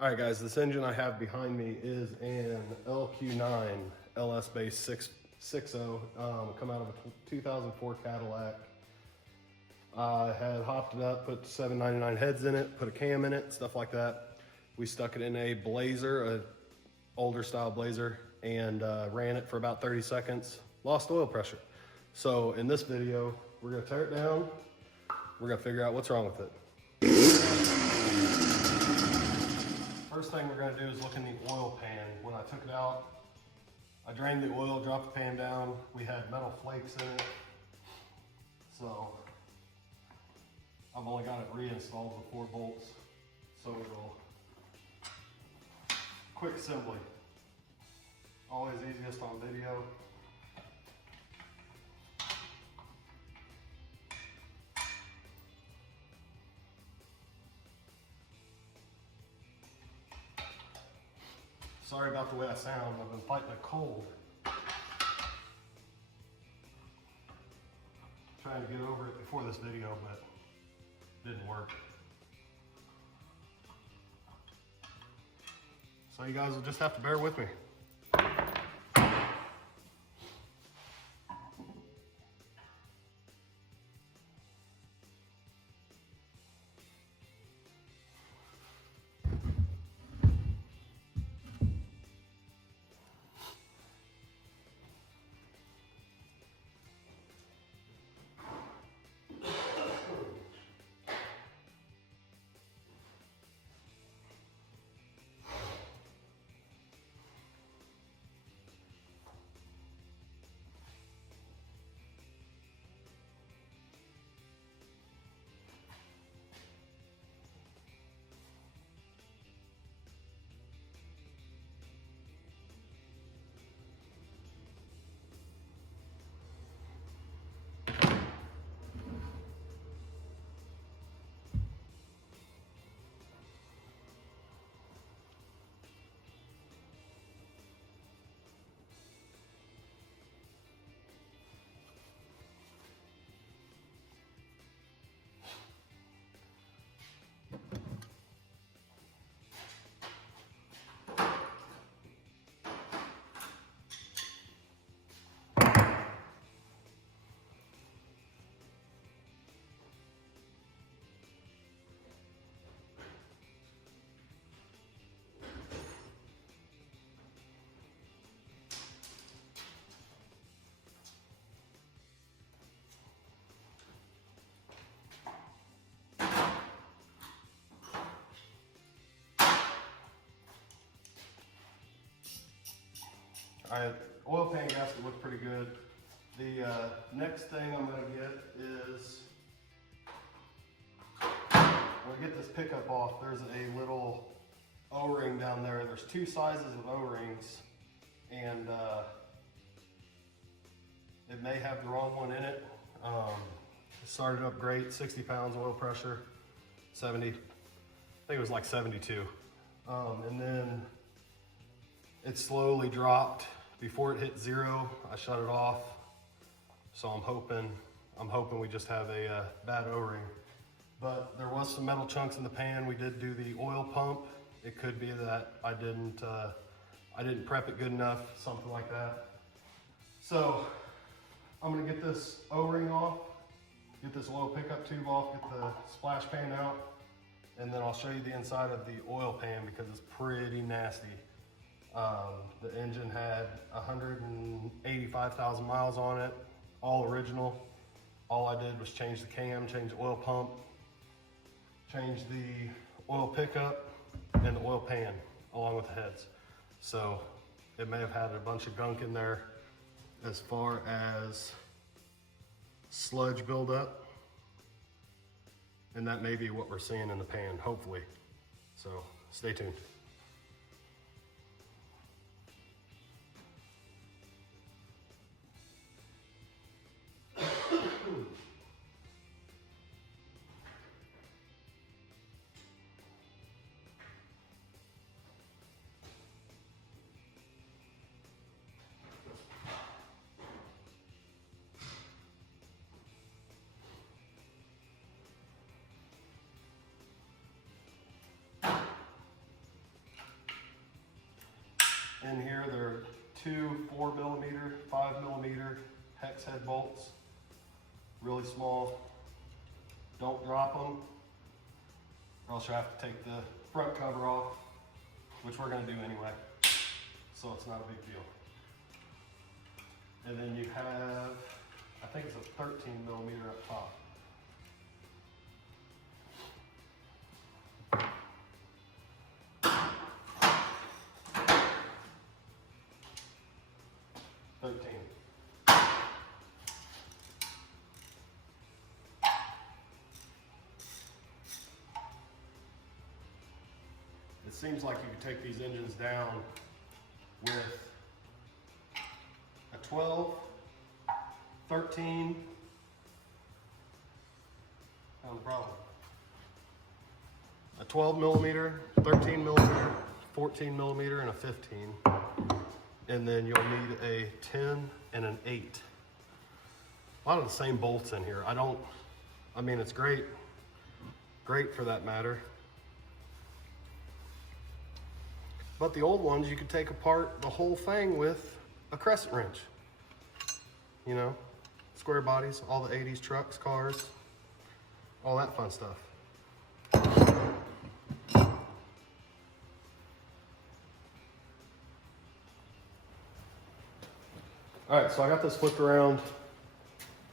All right, guys, this engine I have behind me is an LQ9 LS base 660, come out of a 2004 Cadillac. I had hopped it up, put 799 heads in it, put a cam in it, stuff like that. We stuck it in a Blazer, a older style Blazer, and ran it for about 30 seconds, lost oil pressure. So in this video, we're gonna tear it down, we're gonna figure out what's wrong with it. First thing we're gonna do is look in the oil pan. When I took it out, I drained the oil, dropped the pan down. We had metal flakes in it. So I've only got it reinstalled with 4 bolts. So it'll, quick assembly. Always easiest on video. Sorry about the way I sound, I've been fighting a cold. Trying to get over it before this video, but didn't work. So you guys will just have to bear with me. All right, oil pan gasket looks pretty good. The next thing I'm gonna get is, when I get this pickup off, there's a little O-ring down there. There's 2 sizes of O-rings, and it may have the wrong one in it. It started up great, 60 pounds oil pressure, 70, I think it was like 72. And then it slowly dropped. Before it hit 0, I shut it off. So I'm hoping we just have a bad O-ring. But there was some metal chunks in the pan. We did do the oil pump. It could be that I didn't prep it good enough, something like that. So I'm gonna get this O-ring off, get this oil pickup tube off, get the splash pan out, and then I'll show you the inside of the oil pan because it's pretty nasty. The engine had 185,000 miles on it, all original. All I did was change the cam, change the oil pump, change the oil pickup and the oil pan along with the heads. So it may have had a bunch of gunk in there as far as sludge buildup, and that may be what we're seeing in the pan, hopefully. So stay tuned. In here, there are two 4mm, 5mm hex head bolts, really small. Don't drop them, or else you have to take the front cover off, which we're going to do anyway, so it's not a big deal. And then you have, I think it's a 13mm up top. It seems like you could take these engines down with a 12, 13, no problem. A 12mm, 13mm, 14mm, and a 15. And then you'll need a 10 and an 8. A lot of the same bolts in here. I mean, it's great for that matter. But the old ones, you could take apart the whole thing with a crescent wrench. You know, square bodies, all the 80s trucks, cars, all that fun stuff. All right, so I got this flipped around.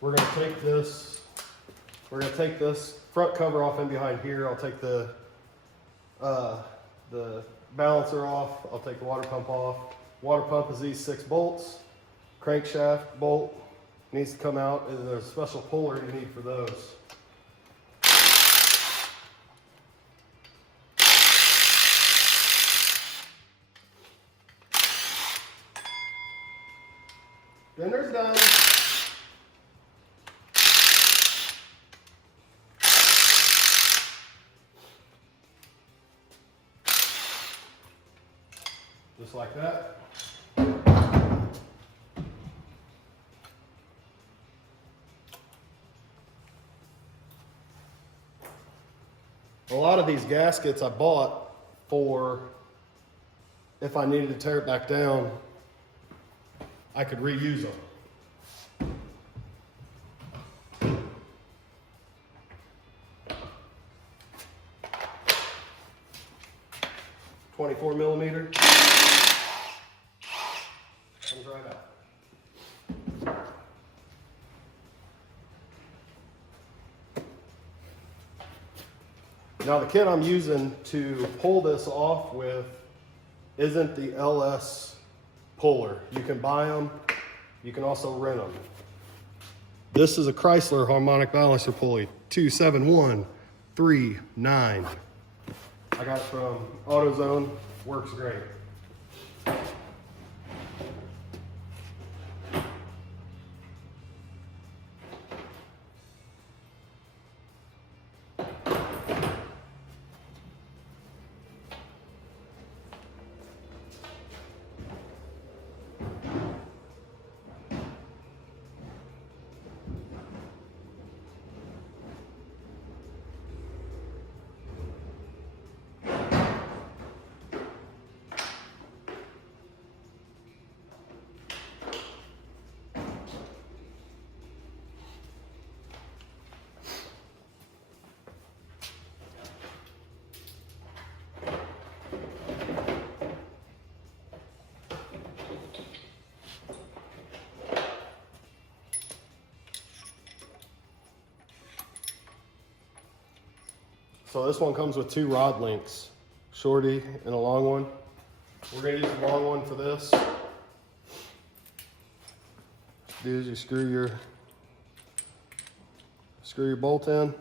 We're gonna take this front cover off in behind here. I'll take the balancer off. I'll take the water pump off. Water pump is these 6 bolts. Crankshaft bolt needs to come out, and there's a special puller you need for those. Dinner's done. Just like that. A lot of these gaskets I bought for if I needed to tear it back down, I could reuse them. .24mm. Comes right out. Now the kit I'm using to pull this off with isn't the LS puller. You can buy them, you can also rent them. This is a Chrysler harmonic balancer pulley, 27139. I got it from AutoZone, works great. So this one comes with 2 rod links, shorty and a long one. We're gonna use the long one for this. Do is you screw your bolt in.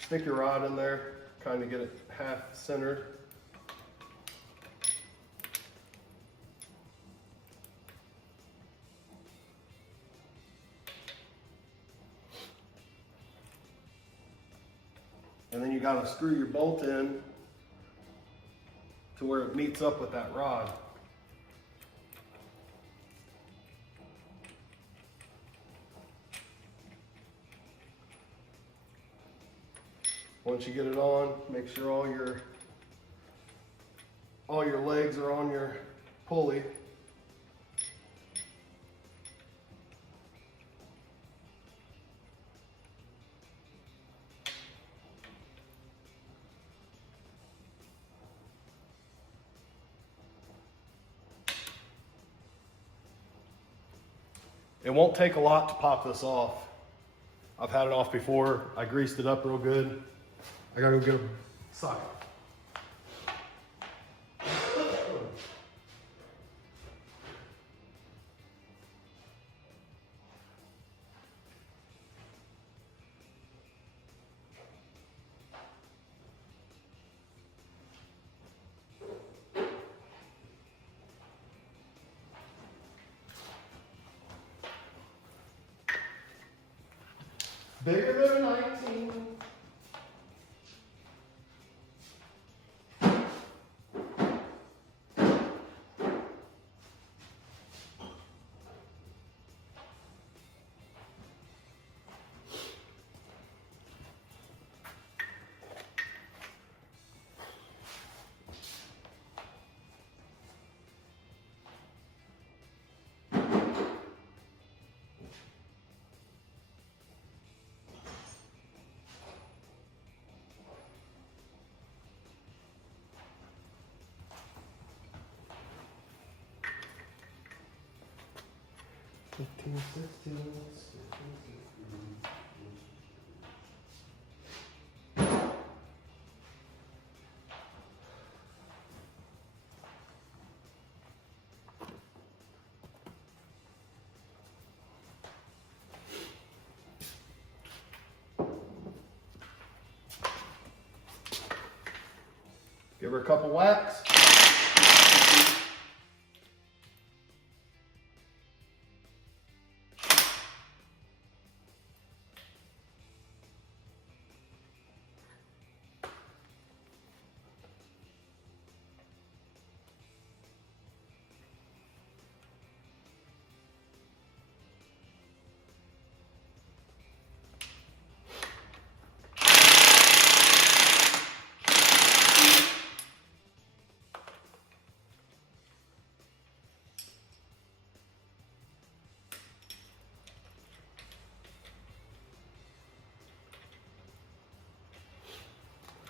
Stick your rod in there, kind of get it half centered. And then you got to screw your bolt in to where it meets up with that rod. Once you get it on, make sure all your legs are on your pulley. It won't take a lot to pop this off. I've had it off before. I greased it up real good. I gotta go get a socket. Bigger than a 19. Give her a couple whacks.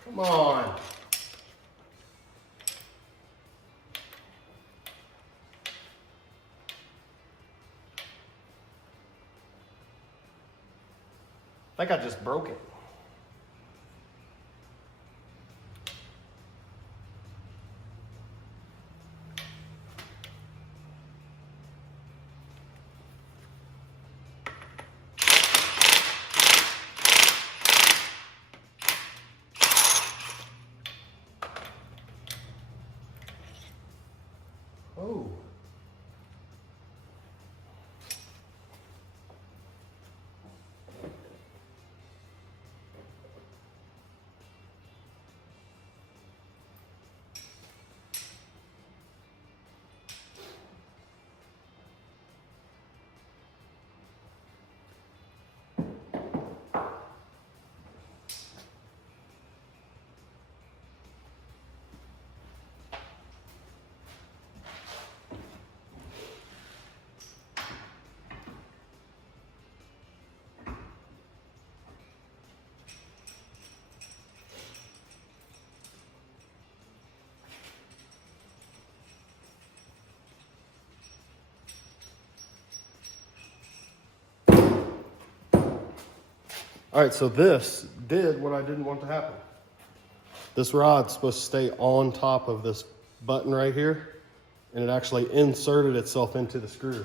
Come on. I think I just broke it. Oh. All right, so this did what I didn't want to happen. This rod's supposed to stay on top of this button right here, and it actually inserted itself into the screw,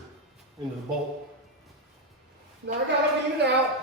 into the bolt. Now I gotta beat it out.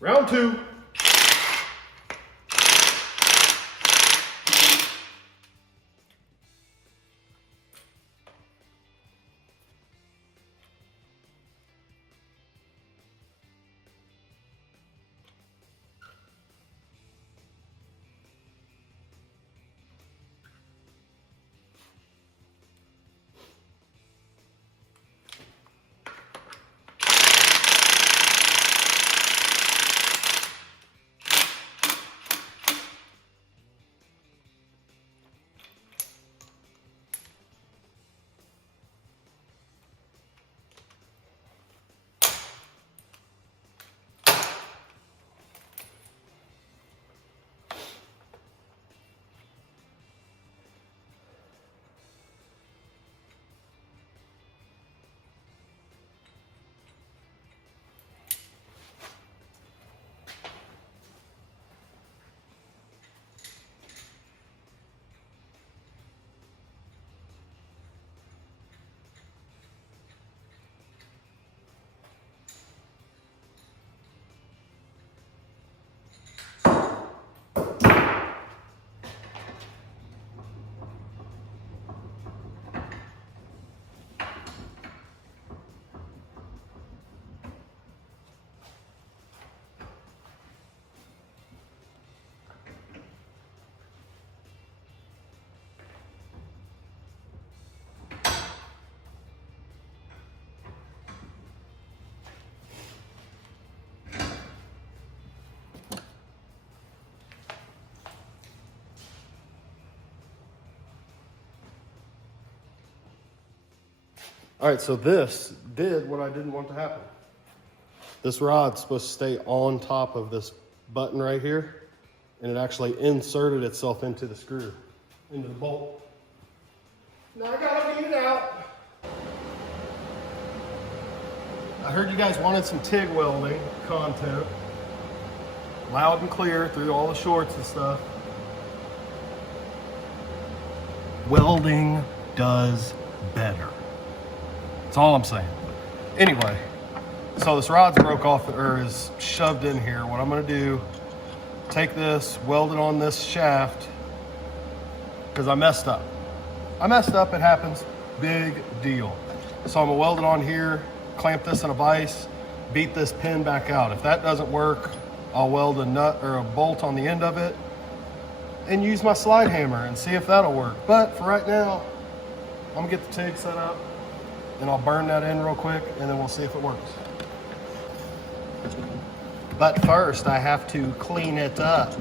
Round two. All right, so this did what I didn't want to happen. This rod's supposed to stay on top of this button right here, and it actually inserted itself into the screw, into the bolt. Now I gotta beat it out. I heard you guys wanted some TIG welding content. Loud and clear through all the shorts and stuff. Welding does better. That's all I'm saying. Anyway, so this rod's broke off, or is shoved in here. What I'm gonna do, take this, weld it on this shaft, because I messed up. It happens, big deal. So I'm gonna weld it on here, clamp this in a vise, beat this pin back out. If that doesn't work, I'll weld a nut or a bolt on the end of it and use my slide hammer and see if that'll work. But for right now, I'm gonna get the TIG set up and I'll burn that in real quick and then we'll see if it works. But first, I have to clean it up.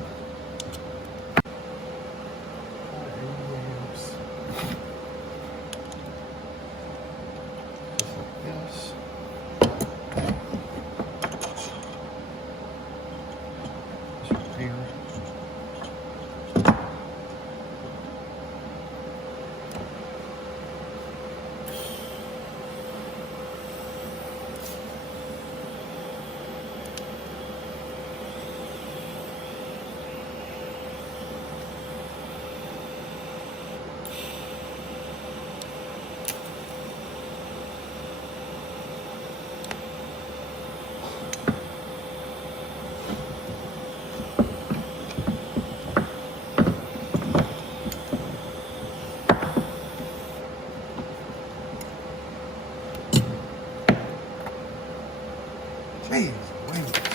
Jeez, wait.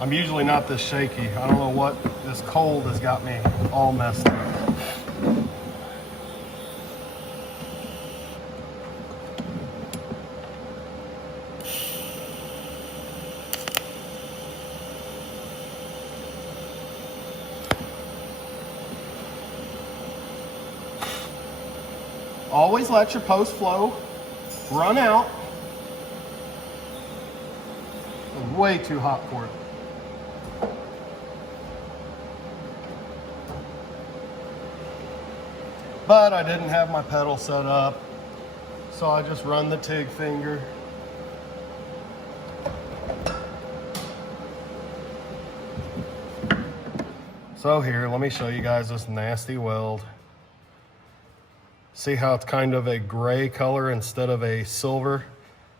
I'm usually not this shaky. I don't know what, this cold has got me all messed up. always let your post flow run out. It's way too hot for it. But I didn't have my pedal set up, so I just run the TIG finger. So here, let me show you guys this nasty weld. See how it's kind of a gray color instead of a silver?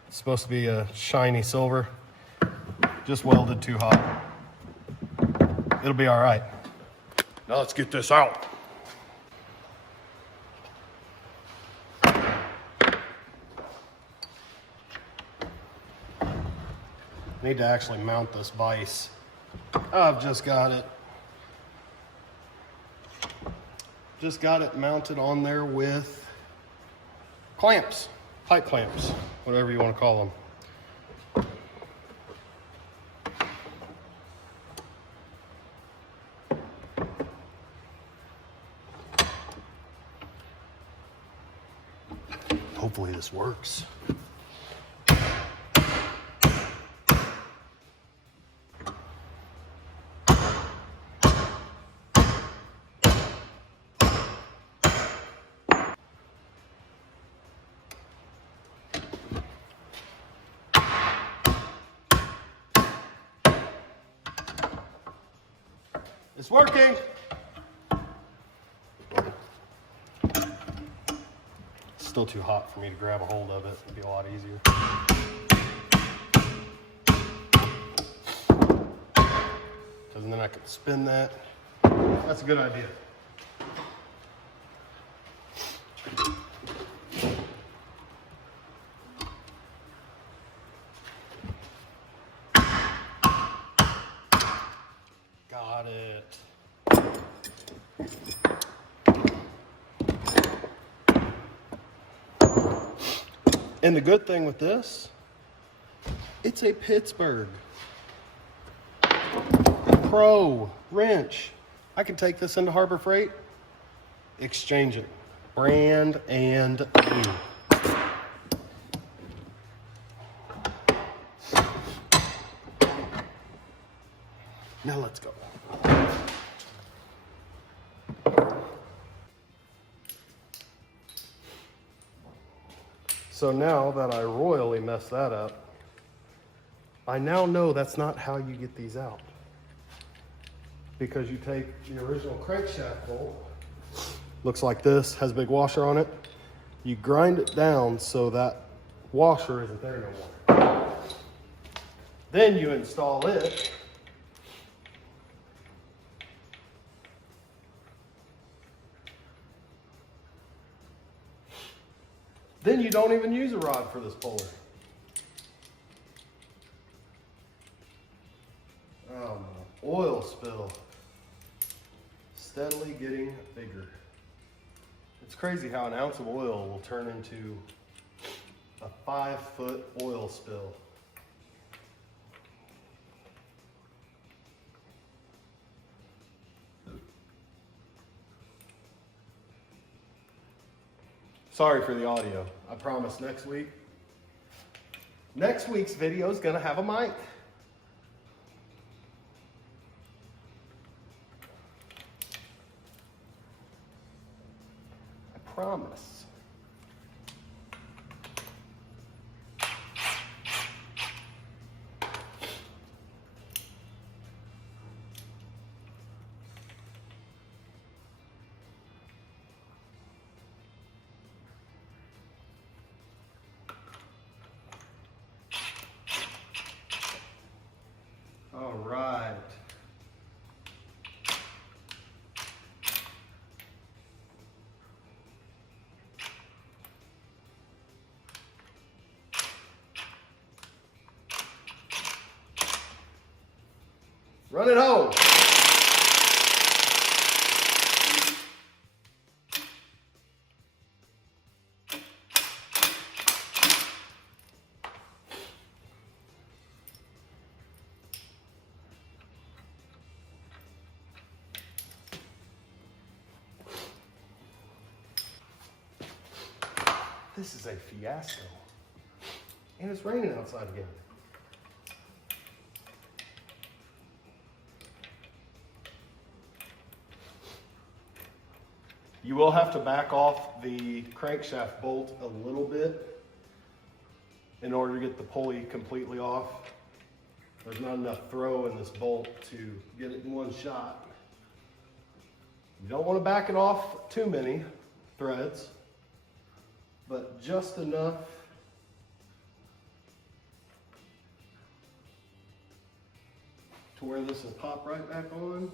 It's supposed to be a shiny silver. Just welded too hot. It'll be all right. Now let's get this out. Need to actually mount this vise. I've just got it. Just got it mounted on there with clamps, pipe clamps, whatever you want to call them. Hopefully this works. It's working. It's still too hot for me to grab a hold of it. It'd be a lot easier. Because then I can spin that. That's a good idea. Got it. And the good thing with this, it's a Pittsburgh Pro wrench. I can take this into Harbor Freight, exchange it, brand and new. Now let's go. So now that I royally messed that up, I now know that's not how you get these out. Because you take the original crankshaft bolt, looks like this, has a big washer on it. You grind it down so that washer isn't there no more. Then you install it. Then you don't even use a rod for this puller. Oh, my oil spill. Steadily getting bigger. It's crazy how an ounce of oil will turn into a 5-foot oil spill. Sorry for the audio. I promise next week's video is gonna have a mic. I promise. All right. Run it home. This is a fiasco. And it's raining outside again. You will have to back off the crankshaft bolt a little bit in order to get the pulley completely off. There's not enough throw in this bolt to get it in one shot. You don't want to back it off too many threads, but just enough to where this will pop right back on.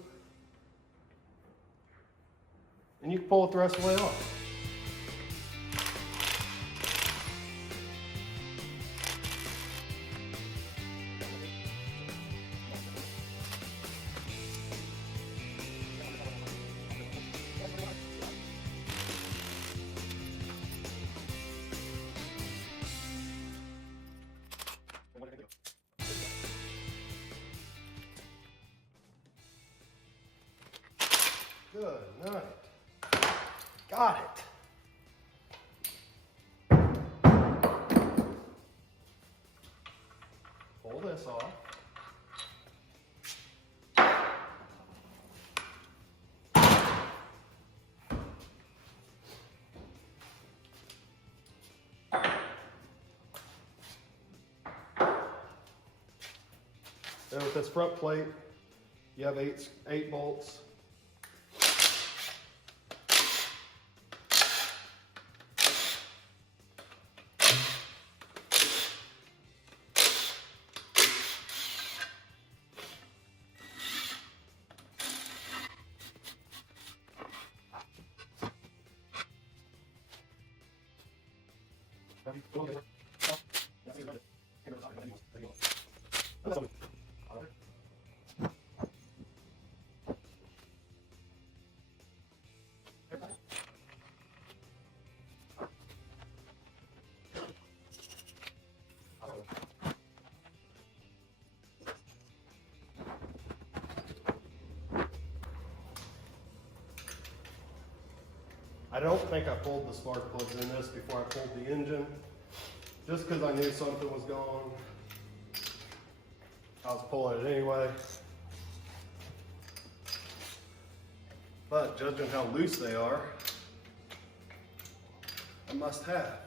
And you can pull it the rest of the way off. Good night. Got it. Pull this off. And with this front plate, you have eight bolts. I don't think I pulled the spark plugs in this before I pulled the engine, just because I knew something was gone. I was pulling it anyway. But judging how loose they are, I must have.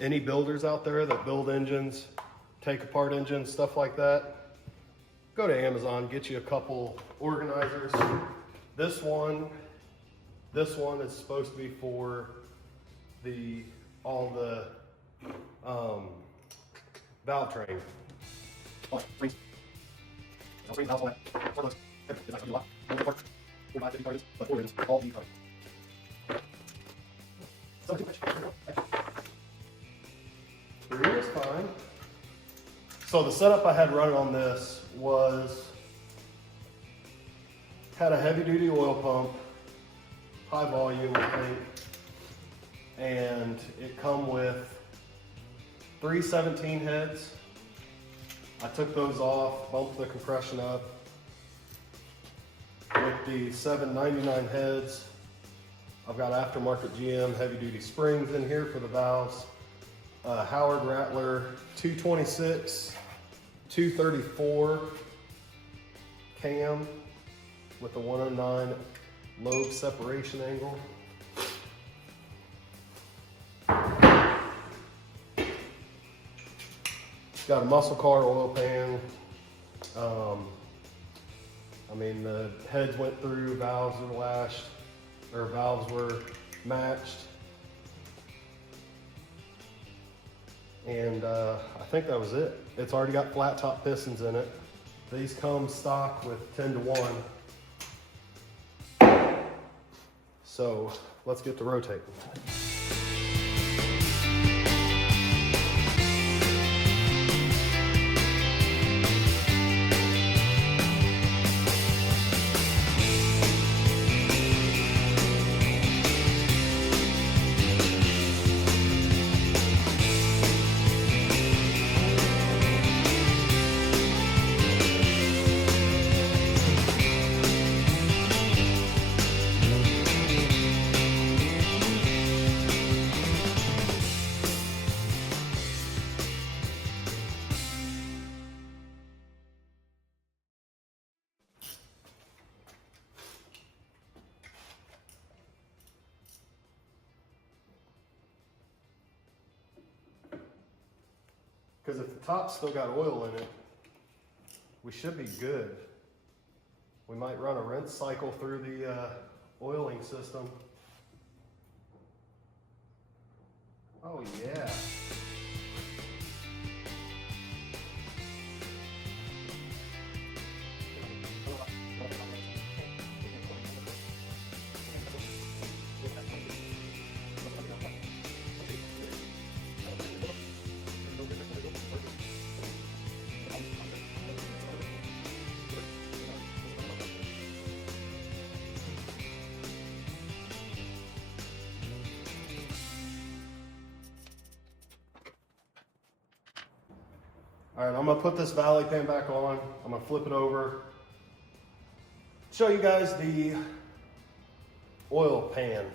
Any builders out there that build engines, take apart engines, stuff like that, go to Amazon, get you a couple organizers. This one is supposed to be for all the valvetrain. Three is fine. So the setup I had running on this had a heavy duty oil pump, high volume I think, and it come with 3 17 heads. I took those off, bumped the compression up. With the 799 heads, I've got aftermarket GM heavy duty springs in here for the valves. Howard Rattler 226, 234 cam with the 109 lobe separation angle. Got a muscle car oil pan. I mean, the heads went through, valves were lashed, or valves were matched. And I think that was it. It's already got flat top pistons in it. These come stock with 10-to-1. So let's get to rotating. Because if the top's still got oil in it, we should be good. We might run a rinse cycle through the oiling system. Oh yeah. All right, I'm gonna put this valley pan back on. I'm gonna flip it over. Show you guys the oil pan.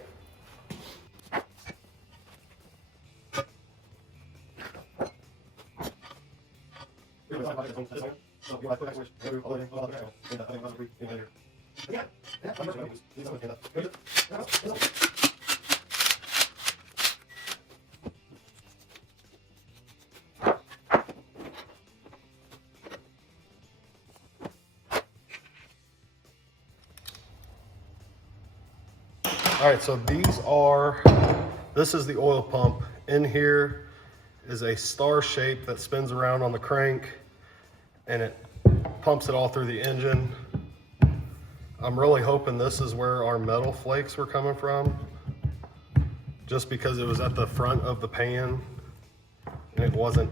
All right, so this is the oil pump. In here is a star shape that spins around on the crank and it pumps it all through the engine. I'm really hoping this is where our metal flakes were coming from, just because it was at the front of the pan and it wasn't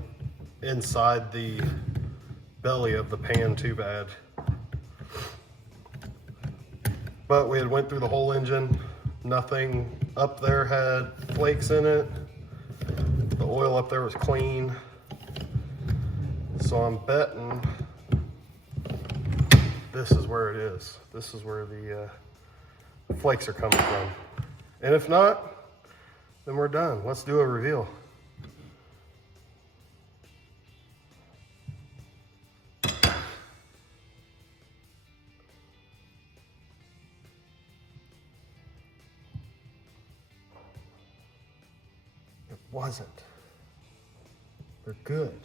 inside the belly of the pan too bad. But we had went through the whole engine. Nothing up there had flakes in it. The oil up there was clean. So I'm betting this is where it is. This is where the flakes are coming from. And if not, then we're done. Let's do a reveal. Wasn't. They're good.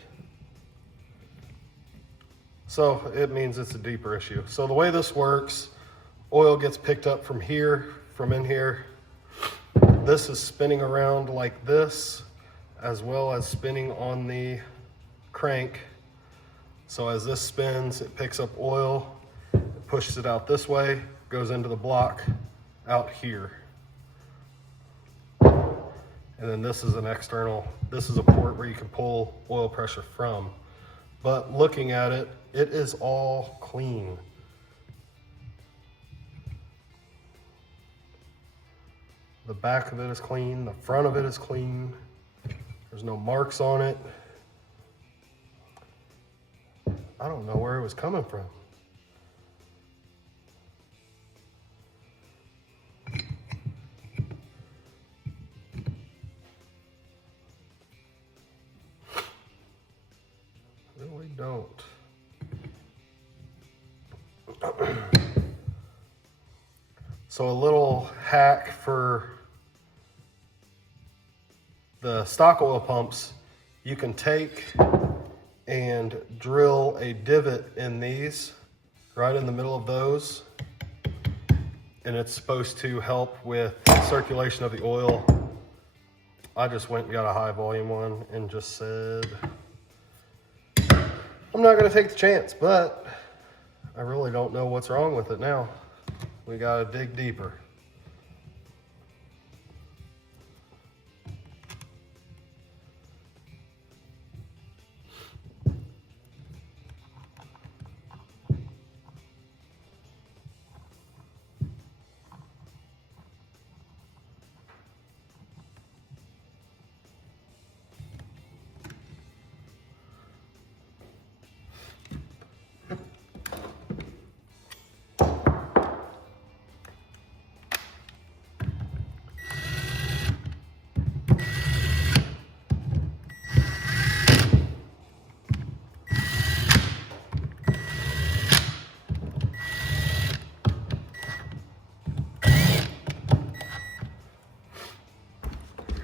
So it means it's a deeper issue. So the way this works, oil gets picked up from here, from in here. This is spinning around like this, as well as spinning on the crank. So as this spins, it picks up oil, it pushes it out this way, goes into the block out here. And then this is this is a port where you can pull oil pressure from. But looking at it, it is all clean. The back of it is clean, the front of it is clean. There's no marks on it. I don't know where it was coming from. Really don't. So a little hack for the stock oil pumps, you can take and drill a divot in these, right in the middle of those, and it's supposed to help with circulation of the oil. I just went and got a high volume one and just said, I'm not gonna take the chance, but I really don't know what's wrong with it now. We gotta dig deeper.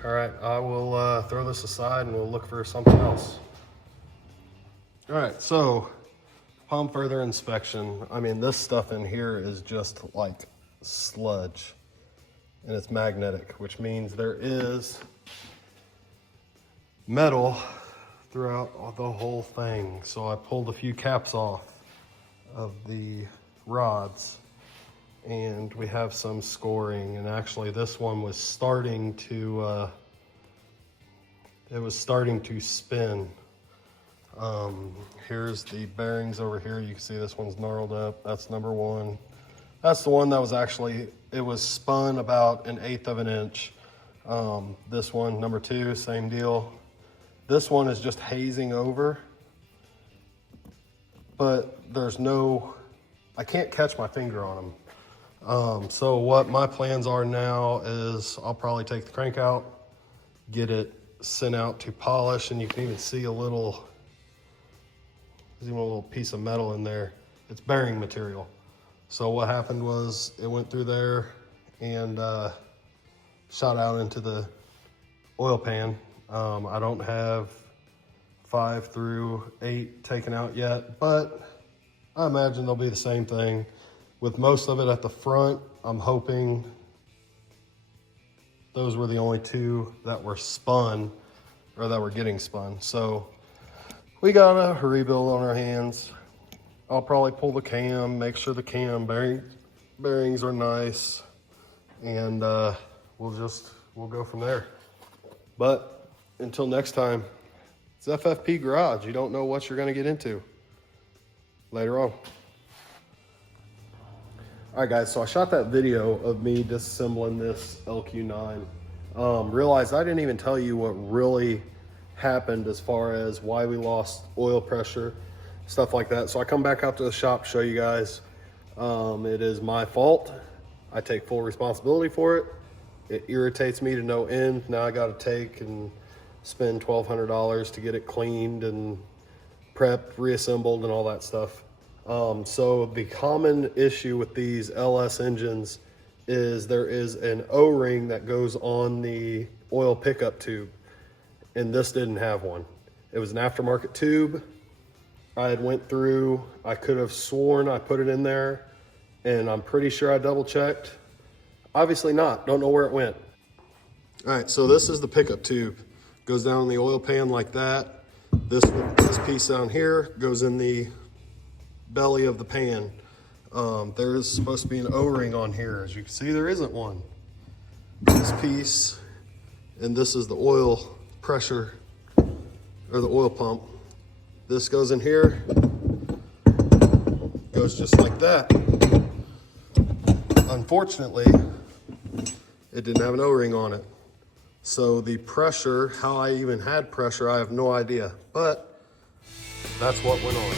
All right, I will throw this aside and we'll look for something else. All right, so upon further inspection, I mean, this stuff in here is just like sludge, and it's magnetic, which means there is metal throughout the whole thing. So I pulled a few caps off of the rods, and we have some scoring, and actually this one was starting to spin. Here's the bearings over here. You can see this one's gnarled up. That's number one. That's the one that was actually, it was spun about 1/8 of an inch. This one, number two, same deal. This one is just hazing over, but there's no, I can't catch my finger on them. So what my plans are now is I'll probably take the crank out, get it sent out to polish, and you can even see there's even a little piece of metal in there. It's bearing material. So what happened was it went through there and shot out into the oil pan. I don't have 5 through 8 taken out yet, but I imagine they'll be the same thing. With most of it at the front, I'm hoping those were the only 2 that were spun or that were getting spun. So we got a rebuild on our hands. I'll probably pull the cam, make sure the cam bearings are nice, and we'll go from there. But until next time, it's FFP Garage. You don't know what you're gonna get into later on. All right, guys, so I shot that video of me disassembling this LQ9. Realized I didn't even tell you what really happened as far as why we lost oil pressure, stuff like that. So I come back out to the shop, show you guys. It is my fault. I take full responsibility for it. It irritates me to no end. Now I got to take and spend $1,200 to get it cleaned and prepped, reassembled, and all that stuff. So the common issue with these LS engines is there is an O-ring that goes on the oil pickup tube, and this didn't have one. It was an aftermarket tube. I had went through, I could have sworn I put it in there, and I'm pretty sure I double checked. Obviously not, don't know where it went. All right, so this is the pickup tube. Goes down in the oil pan like that. This piece down here goes in the belly of the pan. There's supposed to be an O-ring on here. As you can see, there isn't one. This piece, and this is the oil pressure, or the oil pump. This goes in here, goes just like that. Unfortunately, it didn't have an O-ring on it. So the pressure, how I even had pressure, I have no idea, but that's what went on.